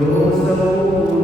యోసము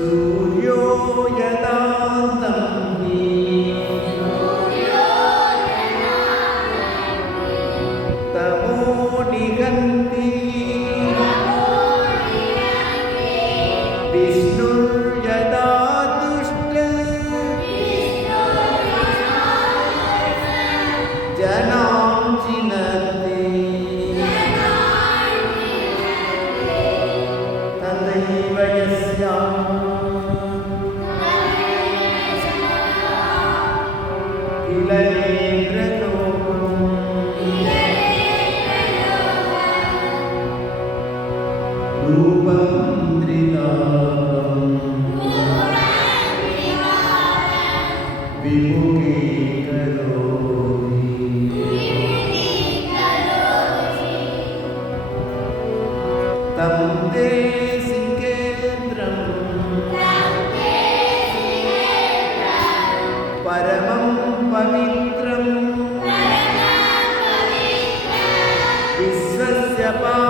सूर्यो यदा Para mim. पवित्रम् विश्वस्य पा